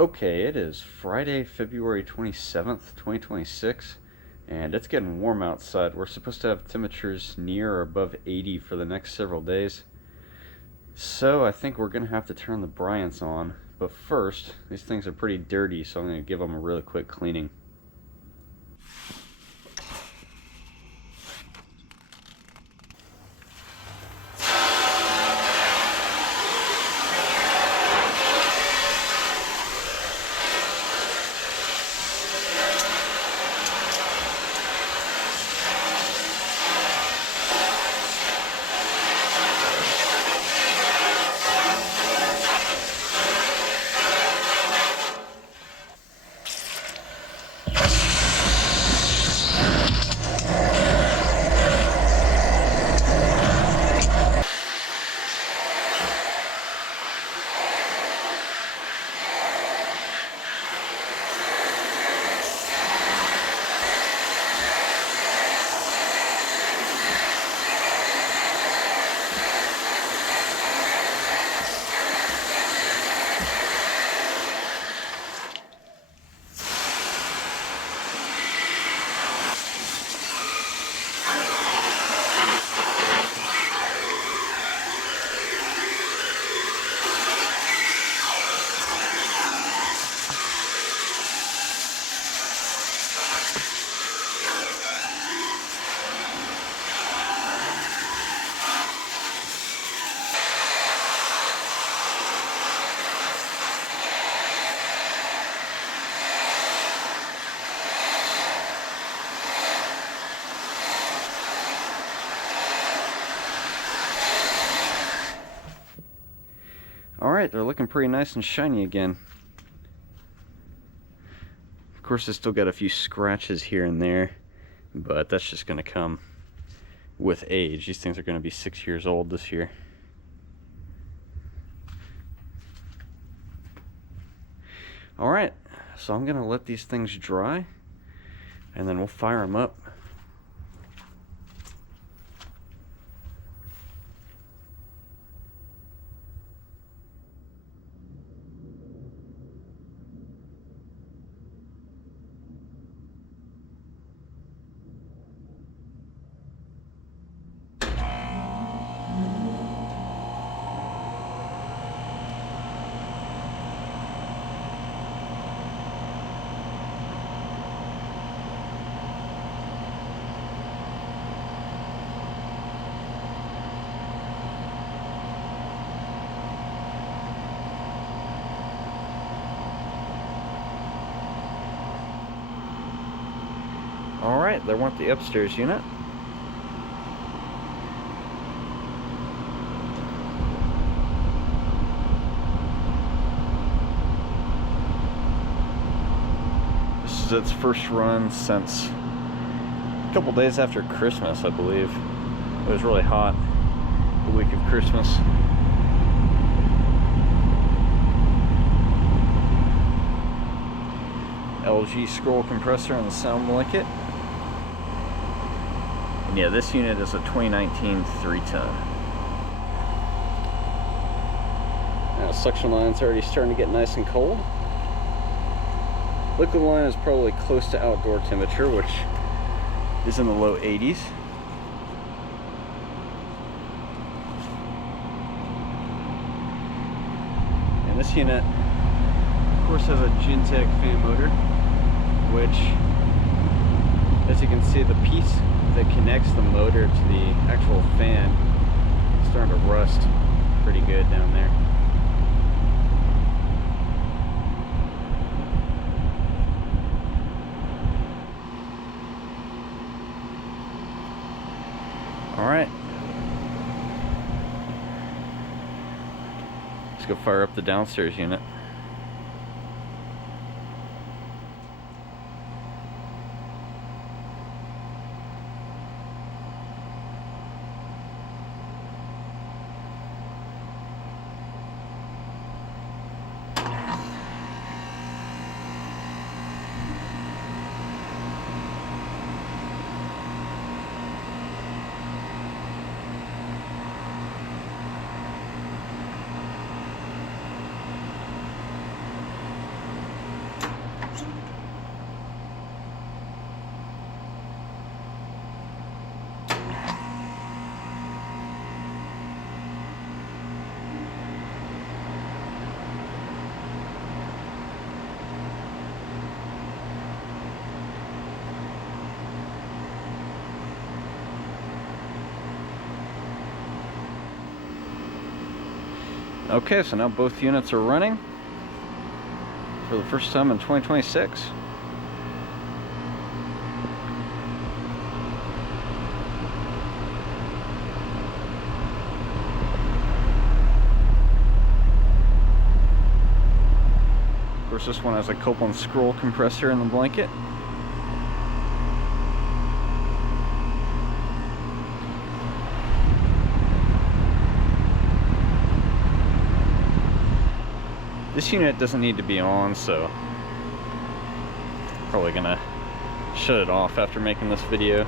Okay, it is Friday, February 27th, 2026, and it's getting warm outside. We're supposed to have temperatures near or above 80 for the next several days. So I think we're going to have to turn the Bryants on. But first, these things are pretty dirty, so I'm going to give them a really quick cleaning. Alright, they're looking pretty nice and shiny again. Of course, I still got a few scratches here and there, but that's just going to come with age. These things are going to be 6 years old this year. Alright, so I'm going to let these things dry, and then we'll fire them up. Alright, there went the upstairs unit. This is its first run since a couple days after Christmas, I believe. It was really hot the week of Christmas. LG scroll compressor on the sound blanket. And yeah, this unit is a 2019 3-ton. Now, suction line's already starting to get nice and cold. Liquid line is probably close to outdoor temperature, which is in the low 80s. And this unit, of course, has a Gentech fan motor, which, as you can see, the piece that connects the motor to the actual fan is starting to rust pretty good down there. Alright, let's go fire up the downstairs unit. Okay, so now both units are running for the first time in 2026. Of course, this one has a Copeland scroll compressor in the blanket. This unit doesn't need to be on, so probably gonna shut it off after making this video.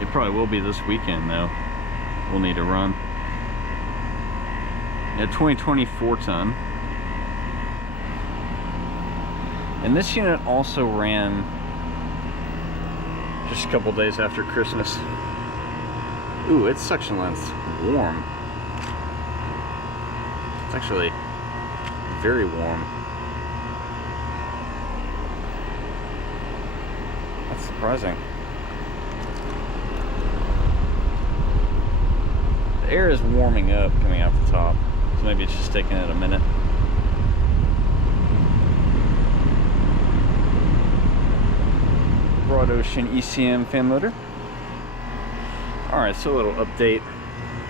It probably will be this weekend though. We'll need to run. Yeah, 2024 ton. And this unit also ran just a couple days after Christmas. Ooh, its suction line's warm. It's actually very warm. That's surprising. The air is warming up coming out the top, so maybe it's just taking it a minute. Broad Ocean ECM fan motor. Alright, so a little update.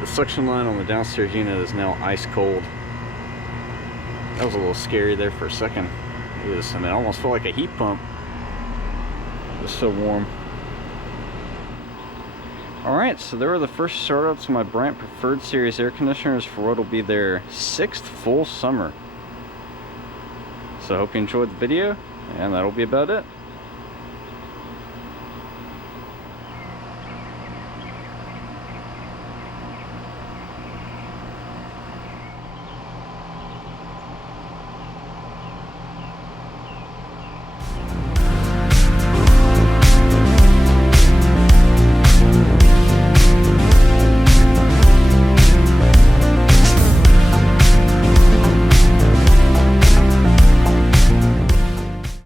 The suction line on the downstairs unit is now ice cold. That was a little scary there for a second. I mean, it almost felt like a heat pump. It was so warm. Alright, so there were the first startups of my Bryant Preferred Series air conditioners for what will be their 6th full summer. So I hope you enjoyed the video, and that'll be about it.